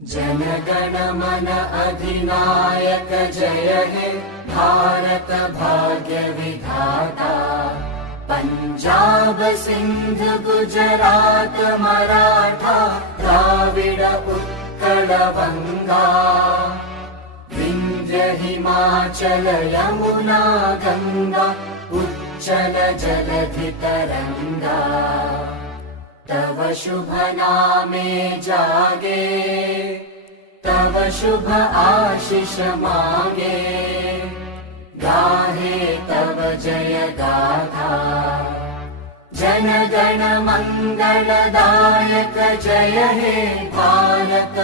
जनगण मन अधिनायक जय हे भारत भाग्य विधाता। पंजाब सिंध गुजरात मराठा द्राविड उत्कल बंगा। विंध्य हिमाचल यमुना गंगा उच्चल जलधि तरंगा। तव शुभ नामे जागे तव शुभ आशीष मांगे। गाहे तव जय गाथा जनगण मंगलदायक जय हे भारत।